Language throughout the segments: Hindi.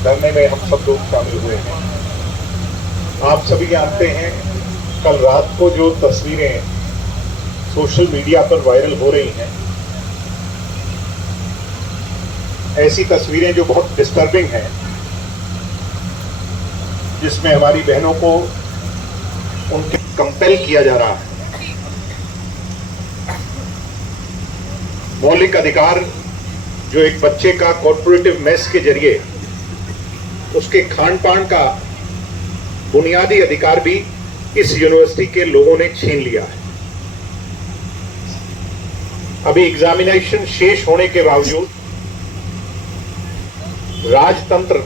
धरने में हम सब लोग शामिल हुए हैं। आप सभी जानते हैं, कल रात को जो तस्वीरें सोशल मीडिया पर वायरल हो रही हैं, ऐसी तस्वीरें जो बहुत डिस्टर्बिंग हैं, जिसमें हमारी बहनों को उनके कंपेल किया जा रहा है। मौलिक अधिकार जो एक बच्चे का कॉर्पोरेटिव मेस के जरिए उसके खान पान का बुनियादी अधिकार भी इस यूनिवर्सिटी के लोगों ने छीन लिया है। अभी एग्जामिनेशन शेष होने के बावजूद राजतंत्र,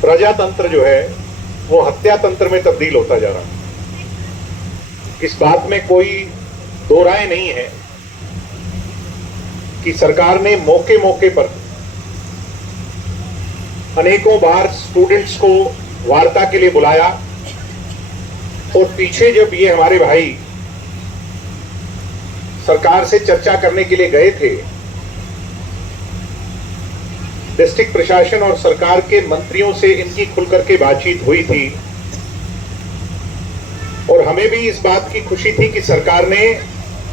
प्रजातंत्र जो है वो हत्या तंत्र में तब्दील होता जा रहा है। इस बात में कोई दो राय नहीं है कि सरकार ने मौके मौके पर अनेकों बार स्टूडेंट्स को वार्ता के लिए बुलाया और पीछे जब ये हमारे भाई सरकार से चर्चा करने के लिए गए थे, डिस्ट्रिक्ट प्रशासन और सरकार के मंत्रियों से इनकी खुलकर के बातचीत हुई थी और हमें भी इस बात की खुशी थी कि सरकार ने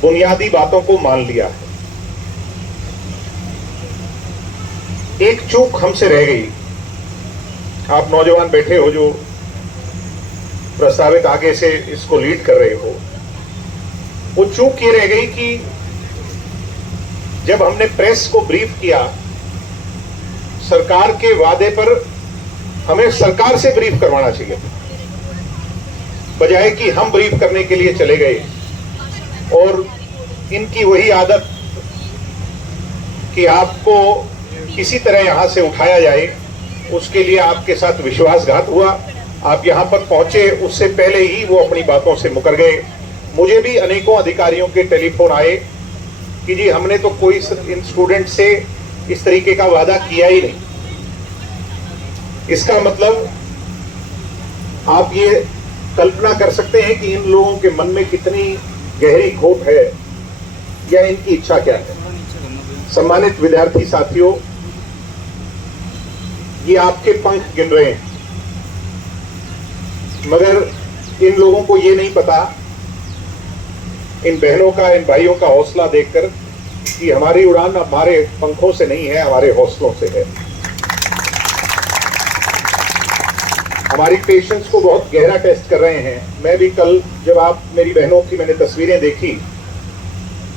बुनियादी बातों को मान लिया है। एक चूक हमसे रह गई। आप नौजवान बैठे हो जो प्रस्तावित आगे से इसको लीड कर रहे हो, वो चूक ये रह गई कि जब हमने प्रेस को ब्रीफ किया सरकार के वादे पर, हमें सरकार से ब्रीफ करवाना चाहिए बजाय कि हम ब्रीफ करने के लिए चले गए। और इनकी वही आदत कि आपको किसी तरह यहां से उठाया जाए, उसके लिए आपके साथ विश्वासघात हुआ। आप यहां पर पहुंचे उससे पहले ही वो अपनी बातों से मुकर गए। मुझे भी अनेकों अधिकारियों के टेलीफोन आए कि जी हमने तो कोई इन स्टूडेंट से इस तरीके का वादा किया ही नहीं। इसका मतलब आप ये कल्पना कर सकते हैं कि इन लोगों के मन में कितनी गहरी खोट है या इनकी इच्छा क्या है। सम्मानित विद्यार्थी साथियों, ये आपके पंख गिन रहे हैं, मगर इन लोगों को ये नहीं पता, इन बहनों का, इन भाइयों का हौसला देखकर, कि हमारी उड़ान हमारे पंखों से नहीं है, हमारे हौसलों से है। हमारी पेशेंस को बहुत गहरा टेस्ट कर रहे हैं। मैं भी कल जब आप मेरी बहनों की मैंने तस्वीरें देखी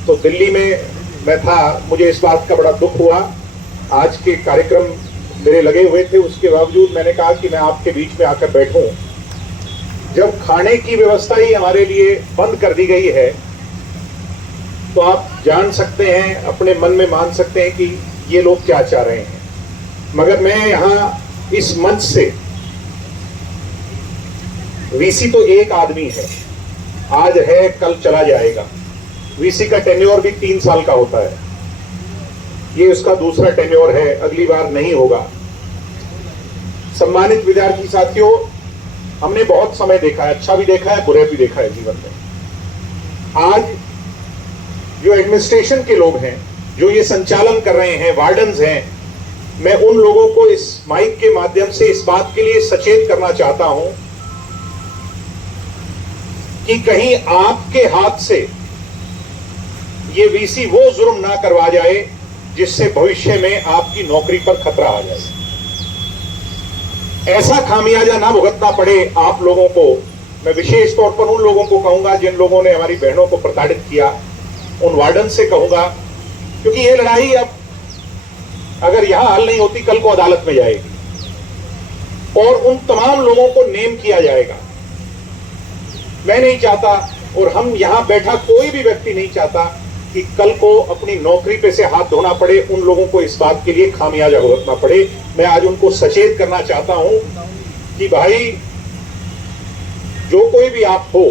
तो दिल्ली में मैं था, मुझे इस बात का बड़ा दुख हुआ। आज के कार्यक्रम मेरे लगे हुए थे, उसके बावजूद मैंने कहा कि मैं आपके बीच में आकर बैठूं। जब खाने की व्यवस्था ही हमारे लिए बंद कर दी गई है तो आप जान सकते हैं, अपने मन में मान सकते हैं कि ये लोग क्या चाह रहे हैं। मगर मैं यहां इस मंच से, वीसी तो एक आदमी है, आज है कल चला जाएगा। वीसी का टेन्योर भी 3 साल का होता है, ये उसका दूसरा टेन्योर है, अगली बार नहीं होगा। सम्मानित विद्यार्थी साथियों, हमने बहुत समय देखा है, अच्छा भी देखा है, बुरा भी देखा है जीवन में। आज जो एडमिनिस्ट्रेशन के लोग हैं, जो ये संचालन कर रहे हैं, वार्डन्स हैं, मैं उन लोगों को इस माइक के माध्यम से इस बात के लिए सचेत करना चाहता हूं कि कहीं आपके हाथ से ये वीसी वो जुर्म ना करवा जाए जिससे भविष्य में आपकी नौकरी पर खतरा आ जाए। ऐसा खामियाजा ना भुगतना पड़े आप लोगों को। मैं विशेष तौर पर उन लोगों को कहूंगा जिन लोगों ने हमारी बहनों को प्रताड़ित किया, उन वार्डन से कहूंगा, क्योंकि ये लड़ाई अब अगर यहां हल नहीं होती, कल को अदालत में जाएगी और उन तमाम लोगों को नेम किया जाएगा। मैं नहीं चाहता और हम यहां बैठा कोई भी व्यक्ति नहीं चाहता कि कल को अपनी नौकरी पे से हाथ धोना पड़े, उन लोगों को इस बात के लिए खामियाजा भुगतना पड़े। मैं आज उनको सचेत करना चाहता हूं कि भाई, जो कोई भी आप हो,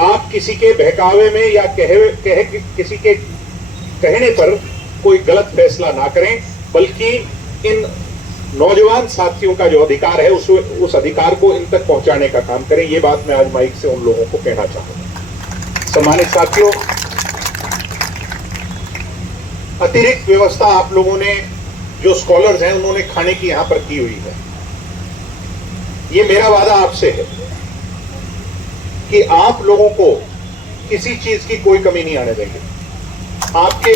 आप किसी के बहकावे में या किसी के कहने पर कोई गलत फैसला ना करें, बल्कि इन नौजवान साथियों का जो अधिकार है उस अधिकार को इन तक पहुंचाने का काम करें। ये बात मैं आज माइक से उन लोगों को कहना चाहूंगा। सम्मानित साथियों, अतिरिक्त व्यवस्था आप लोगों ने जो स्कॉलर्स हैं उन्होंने खाने की यहां पर की हुई है। ये मेरा वादा आपसे है कि आप लोगों को किसी चीज की कोई कमी नहीं आने देंगे। आपके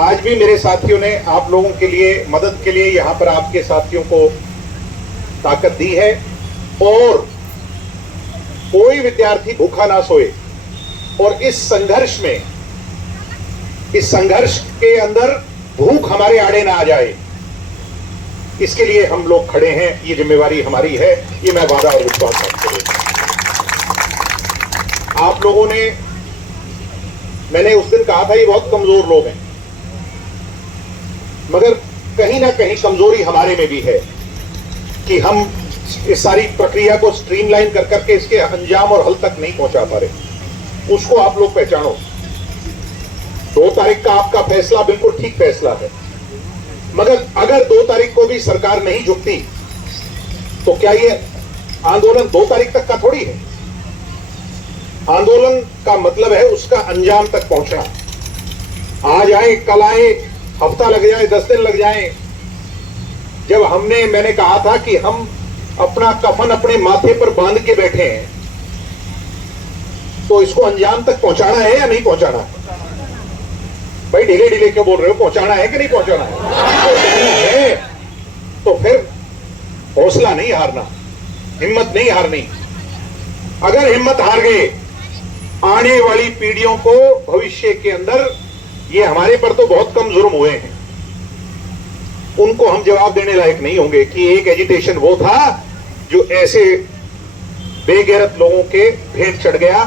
आज भी मेरे साथियों ने आप लोगों के लिए मदद के लिए यहां पर आपके साथियों को ताकत दी है और कोई विद्यार्थी भूखा ना सोए और इस संघर्ष के अंदर भूख हमारे आड़े ना आ जाए, इसके लिए हम लोग खड़े हैं। ये जिम्मेवारी हमारी है, ये मैं वादा और विश्वास करता हूं। आप लोगों ने, मैंने उस दिन कहा था ये बहुत कमजोर लोग हैं, मगर कहीं ना कहीं कमजोरी हमारे में भी है कि हम इस सारी प्रक्रिया को स्ट्रीमलाइन कर करके इसके अंजाम और हल तक नहीं पहुंचा पा रहे। उसको आप लोग पहचानो। 2 तारीख का आपका फैसला बिल्कुल ठीक फैसला है, मगर अगर 2 तारीख को भी सरकार नहीं झुकती तो क्या ये आंदोलन 2 तारीख तक का थोड़ी है। आंदोलन का मतलब है उसका अंजाम तक पहुंचना। आज आए, कल आए, हफ्ता लग जाए, 10 दिन लग जाए। जब मैंने कहा था कि हम अपना कफन अपने माथे पर बांध के बैठे हैं, तो इसको अंजाम तक पहुंचाना है या नहीं पहुंचाना है? भाई ढीले ढीले क्यों बोल रहे हो? पहुंचाना है कि नहीं पहुंचाना है? तो फिर हौसला नहीं हारना, हिम्मत नहीं हारनी। अगर हिम्मत हार गए, आने वाली पीढ़ियों को भविष्य के अंदर, ये हमारे पर तो बहुत कम जुर्म हुए हैं, उनको हम जवाब देने लायक नहीं होंगे कि एक एजिटेशन वो था जो ऐसे बेगैरत लोगों के भेंट चढ़ गया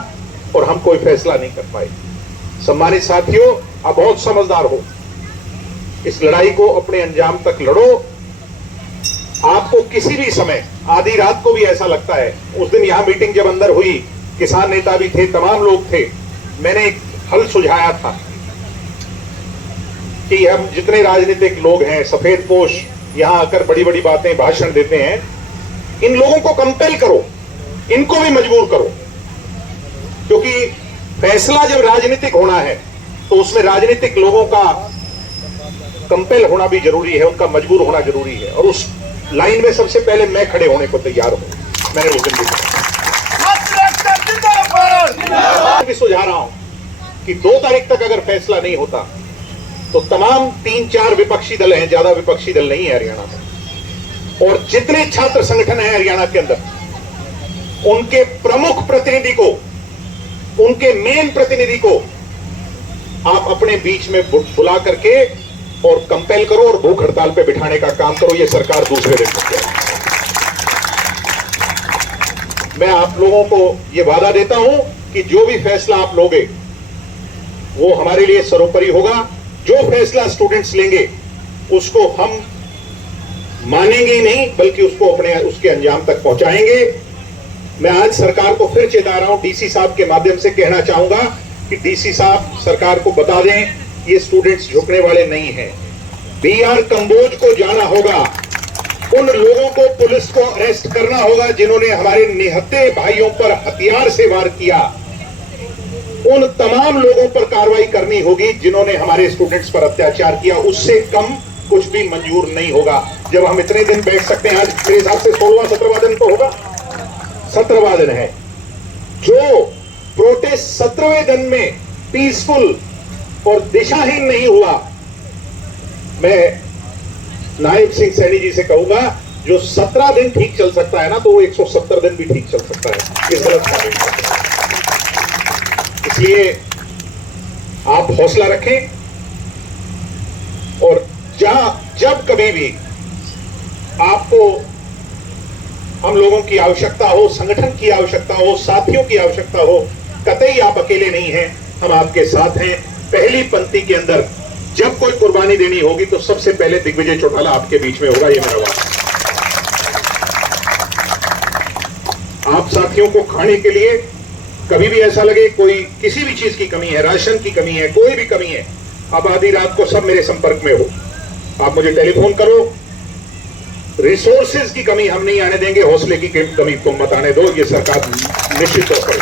और हम कोई फैसला नहीं कर पाए। सम्मानित साथियों, आप बहुत समझदार हो, इस लड़ाई को अपने अंजाम तक लड़ो। आपको किसी भी समय, आधी रात को भी ऐसा लगता है, उस दिन यहां मीटिंग जब अंदर हुई, किसान नेता भी थे, तमाम लोग थे, मैंने एक हल सुझाया था कि हम जितने राजनीतिक लोग हैं, सफेद पोश, यहां आकर बड़ी बड़ी बातें, भाषण देते हैं, इन लोगों को कंपेल करो, इनको भी मजबूर करो, क्योंकि फैसला जब राजनीतिक होना है तो उसमें राजनीतिक लोगों का कंपेल होना भी जरूरी है, उनका मजबूर होना जरूरी है। और उस लाइन में सबसे पहले मैं खड़े होने को तैयार हूं। मैंने उस दिन भी सुझा रहा हूं कि 2 तारीख तक अगर फैसला नहीं होता तो तमाम 3-4 विपक्षी दल हैं, ज्यादा विपक्षी दल नहीं है हरियाणा में, और जितने छात्र संगठन हैं हरियाणा के अंदर, उनके प्रमुख प्रतिनिधि को, उनके मेन प्रतिनिधि को आप अपने बीच में बुला करके और कंपेल करो और भूख हड़ताल पे बिठाने का काम करो। ये सरकार दूसरे दिन करती है। मैं आप लोगों को ये वादा देता हूं कि जो भी फैसला आप लोगे वो हमारे लिए सर्वोपरि होगा। जो फैसला स्टूडेंट्स लेंगे उसको हम मानेंगे ही नहीं, बल्कि उसके अंजाम तक पहुंचाएंगे। मैं आज सरकार को फिर चेता रहा हूं, डीसी साहब के माध्यम से कहना चाहूंगा कि डीसी साहब सरकार को बता दें, ये स्टूडेंट्स झुकने वाले नहीं हैं। बीआर कंबोज को जाना होगा, उन लोगों को, पुलिस को अरेस्ट करना होगा जिन्होंने हमारे निहत्थे भाइयों पर हथियार से वार किया। उन तमाम लोगों पर कार्रवाई करनी होगी जिन्होंने हमारे स्टूडेंट्स पर अत्याचार किया। उससे कम कुछ भी मंजूर नहीं होगा। जब हम इतने दिन बैठ सकते हैं, आज मेरे हिसाब से 16वां-17वां दिन तो होगा, 17वां दिन है, जो प्रोटेस्ट 17वें दिन में पीसफुल और दिशाहीन नहीं हुआ, मैं नायब सिंह सैनी जी से कहूंगा, जो 17 दिन ठीक चल सकता है ना, तो वो 170 दिन भी ठीक चल सकता है। इस गलत कार्य, इसलिए आप हौसला रखें और जब कभी भी आपको हम लोगों की आवश्यकता हो, संगठन की आवश्यकता हो, साथियों की आवश्यकता हो, कतई आप अकेले नहीं हैं, हम आपके साथ हैं। पहली पंक्ति के अंदर जब कोई कुर्बानी देनी होगी तो सबसे पहले दिग्विजय चौटाला आपके बीच में होगा, ये मेरा वादा। आप साथियों को खाने के लिए कभी भी ऐसा लगे कोई किसी भी चीज की कमी है, राशन की कमी है, कोई भी कमी है, अब आधी रात को सब मेरे संपर्क में हो, आप मुझे टेलीफोन करो। रिसोर्सेज की कमी हम नहीं आने देंगे, हौसले की कमी तुम मत आने दो, ये सरकार निश्चित तौर पर।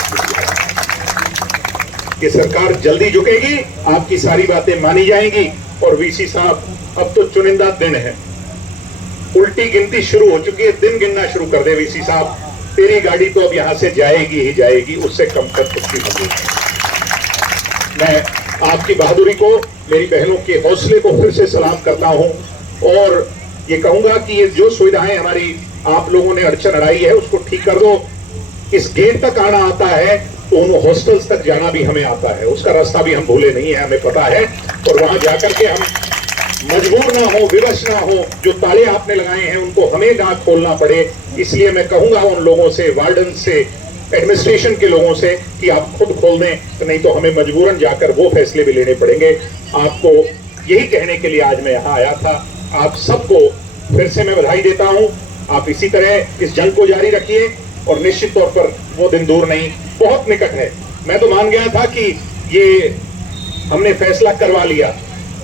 कि सरकार जल्दी झुकेगी, आपकी सारी बातें मानी जाएंगी। और वीसी साहब, अब तो चुनिंदा दिन है, उल्टी गिनती शुरू हो चुकी है, दिन गिनना शुरू कर दे वीसी साहब। तेरी गाड़ी तो अब यहां से जाएगी ही जाएगी, उससे कम कर उसकी मंजूरी। मैं आपकी बहादुरी को, मेरी बहनों के हौसले को फिर से सलाम करता हूं और ये कहूंगा कि ये जो सुविधाएं हमारी आप लोगों ने अड़चन अड़ाई है उसको ठीक कर दो। इस गेट तक आना आता है तो उन हॉस्टल्स तक जाना भी हमें आता है, उसका रास्ता भी हम भूले नहीं है, हमें पता है। और वहां जाकर के हम मजबूर ना हो, विवश ना हो, जो ताले आपने लगाए हैं उनको हमें ना खोलना पड़े। इसलिए मैं कहूंगा उन लोगों से, वार्डन से, एडमिनिस्ट्रेशन के लोगों से कि आप खुद खोल दें, तो नहीं तो हमें मजबूरन जाकर वो फैसले भी लेने पड़ेंगे। आपको यही कहने के लिए आज मैं यहाँ आया था। आप सबको फिर से मैं बधाई देता हूँ। आप इसी तरह इस जंग को जारी रखिए और निश्चित तौर पर वो दिन दूर नहीं, बहुत निकट है। मैं तो मान गया था कि ये हमने फैसला करवा लिया,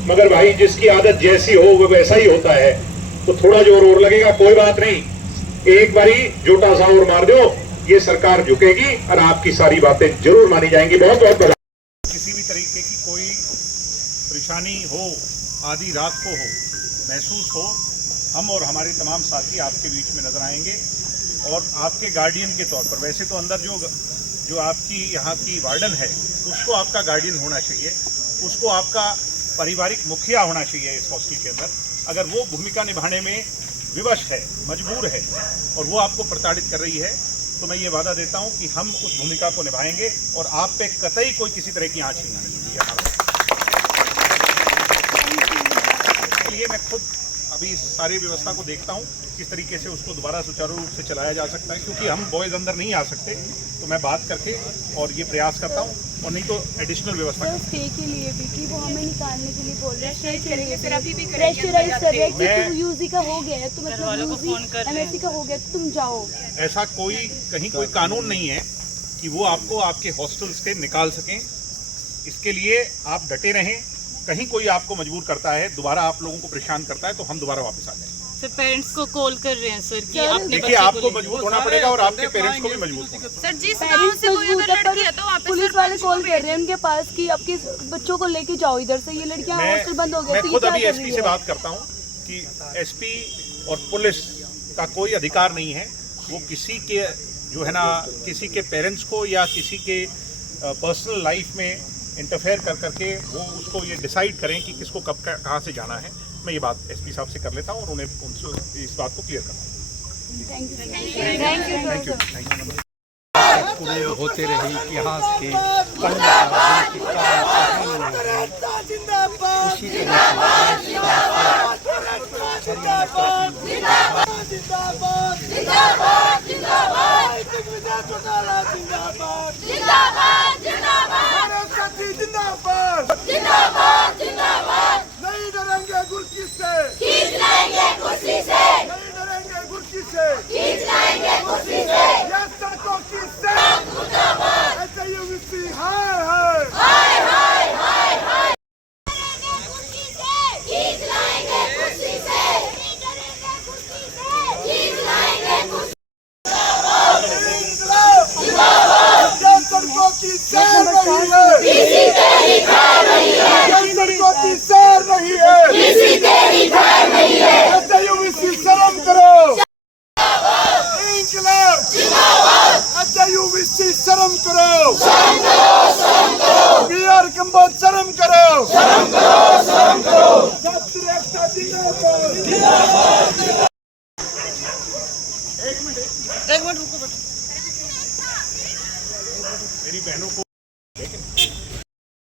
मगर भाई जिसकी आदत जैसी हो वो वैसा ही होता है, तो थोड़ा जोर और लगेगा, कोई बात नहीं, एक बारी जोटा सा और मार दो, ये सरकार झुकेगी और आपकी सारी बातें जरूर मानी जाएंगी। बहुत बहुत बधाई। किसी भी तरीके की कोई परेशानी हो, आधी रात को हो, महसूस हो, हम और हमारे तमाम साथी आपके बीच में नजर आएंगे और आपके गार्डियन के तौर पर। वैसे तो अंदर जो आपकी यहाँ की वार्डन है उसको आपका गार्डियन होना चाहिए, उसको आपका पारिवारिक मुखिया होना चाहिए इस हॉस्टल के अंदर। अगर वो भूमिका निभाने में विवश है, मजबूर है और वो आपको प्रताड़ित कर रही है, तो मैं ये वादा देता हूँ कि हम उस भूमिका को निभाएंगे और आप पे कतई कोई किसी तरह की आँच नहीं आने देगी हमारा। इसलिए मैं खुद अभी इस सारी व्यवस्था को देखता हूँ किस तरीके से उसको दोबारा सुचारू रूप से चलाया जा सकता है, क्योंकि हम बॉयज़ अंदर नहीं आ सकते, तो मैं बात करके और ये प्रयास करता हूँ, और नहीं तो एडिशनल व्यवस्था स्टे के लिए भी कि वो हमें निकालने के लिए बोल रहे हैं, स्टे के लिए प्रेशराइज कर रहे हैं कि यूजी का हो गया है, तो मतलब यूजी एमएससी का हो गया तो तुम जाओ। ऐसा कहीं कोई कानून नहीं है कि वो आपको आपके हॉस्टल से निकाल सकें। इसके लिए आप डटे रहें। कहीं कोई आपको मजबूर करता है, दोबारा आप लोगों को परेशान करता है, तो हम दोबारा वापस आ जाएंगे। सर पेरेंट्स को कॉल कर रहे हैं सर कि आपने देखिए, आपको मजबूत होना पड़ेगा और आपके पेरेंट्स को भी मजबूत होना। सर जिस गांव से कोई अगर लड़की है तो वापस पुलिस वाले कॉल कर रहे हैं उनके पास कि आपके बच्चों को लेके जाओ इधर से, ये लड़कियां हॉस्टल बंद हो गए। मैं खुद अभी एसपी से बात करता हूँ कि एसपी और पुलिस का कोई अधिकार नहीं है, वो किसी के जो है ना, किसी के पेरेंट्स को या किसी के पर्सनल लाइफ में इंटरफेयर करके वो उसको ये डिसाइड करें कि किसको कब कहाँ से जाना है। मैं ये बात एसपी साहब से कर लेता हूँ और उन्हें उनसे इस बात को क्लियर करता हूँ। होते रहे इतिहास के उसी नहीं डरेंगे कुर्सी से, खींच लाएंगे कुर्सी से, नहीं डरेंगे कुर्सी से, खींच लाएंगे कुर्सी से, ये सड़कों की से ऐसे ये विषय हाय हाय हाय हाय हाय, खींच लाएंगे कुर्सी से, नहीं डरेंगे कुर्सी से, खींच लाएंगे कुर्सी ये सड़कों की सैर नहीं है, किसी तेरी खैर नहीं है, ये सड़कों की सैर नहीं है, किसी तेरी खैर नहीं है, ऐसे ये विषय शर्म करो, इंकलाब जिंदाबाद, ऐसे ये विषय शर्म करो, शर्म करो, शर्म करो, बिहार कंबोज शर्म करो, शर्म करो, शर्म करो, छात्र एकता जिंदाबाद। मेरी बहनों को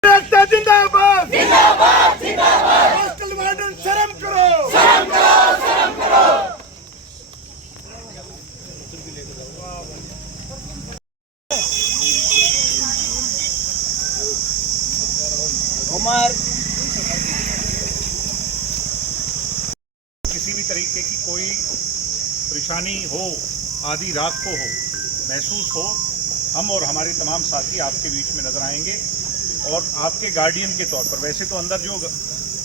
एकता जिंदाबाद, जिंदाबाद, जिंदाबाद, हॉस्टल वार्डन शर्म करो, शर्म करो, शर्म करो। किसी भी तरीके की कोई परेशानी हो, आधी रात को हो, महसूस हो, हम और हमारे तमाम साथी आपके बीच में नजर आएंगे और आपके गार्डियन के तौर पर। वैसे तो अंदर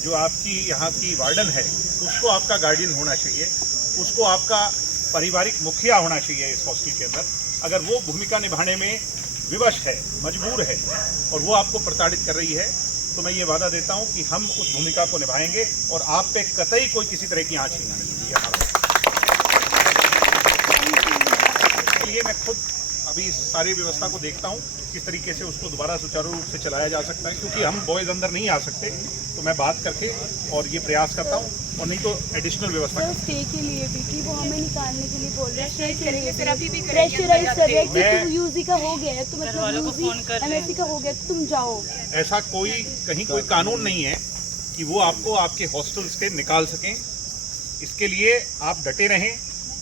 जो आपकी यहाँ की वार्डन है उसको आपका गार्डियन होना चाहिए, उसको आपका पारिवारिक मुखिया होना चाहिए इस हॉस्टल के अंदर। अगर वो भूमिका निभाने में विवश है, मजबूर है और वो आपको प्रताड़ित कर रही है, तो मैं ये वादा देता हूं कि हम उस भूमिका को निभाएंगे और आप पे कतई कोई किसी तरह की आंच नहीं आने देंगे। इसके लिए मैं खुद अभी इस सारी व्यवस्था को देखता हूं किस तरीके से उसको दोबारा सुचारू रूप से चलाया जा सकता है, क्योंकि हम बॉयज अंदर नहीं आ सकते, तो मैं बात करके और ये प्रयास करता हूं, और नहीं तो एडिशनल व्यवस्था सर स्टे के लिए भी कि वो हमें निकालने के लिए बोल रहे हैं, स्टे के लिए सर अभी भी करेंगे, प्रेशराइज कर रहे हैं मैं- कि यूजी का हो गया है तो घर वालों को मतलब फोन कर रहे हैं। एमएससी का हो गया तो तुम जाओ। ऐसा कोई कहीं कोई कानून नहीं है कि वो आपको आपके हॉस्टल्स से निकाल सकें। इसके लिए आप डटे रहें,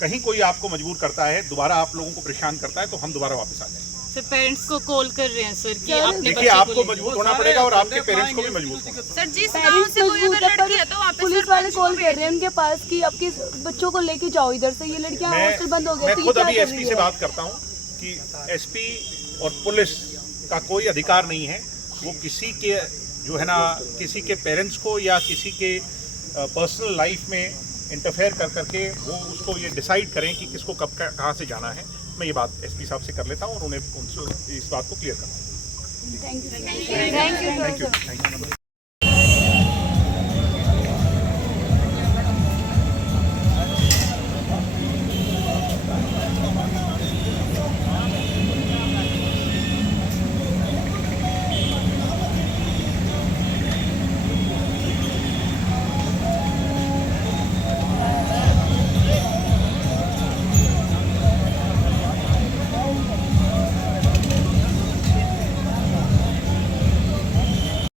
कहीं कोई आपको मजबूर करता है, दोबारा आप लोगों को परेशान करता है, तो हम दोबारा वापस आ जाएंगे। सर पेरेंट्स को कॉल कर रहे हैं सर कि सर, अपने देखिए, बच्चे को आपको ले- मजबूत होना पड़ेगा और आपके पेरेंट्स को भी मजबूत होना। सर जिस गांव पेरेंट्स से कोई मजबूत अगर है लड़की है तो वहाँ पे पुलिस वाले सरपंच को कॉल कर भेज- रहे हैं उनके पास कि आपके बच्चों को लेके जाओ इधर से, ये लड़कियां हॉस्टल बंद हो गए मैं तो ये खुद क्या अभी कर एसपी रही से है? बात करता हूं कि एसपी और पुलिस का कोई अधिकार नहीं है, वो किसी के जो है ना किसी के पेरेंट्स को या किसी के पर्सनल लाइफ में इंटरफेयर कर करके वो उसको ये डिसाइड करें कि किसको कब कहाँ से जाना है। मैं ये बात एसपी साहब से कर लेता हूँ और उन्हें उनसे इस बात को क्लियर करता हूँ। Thank you thank you.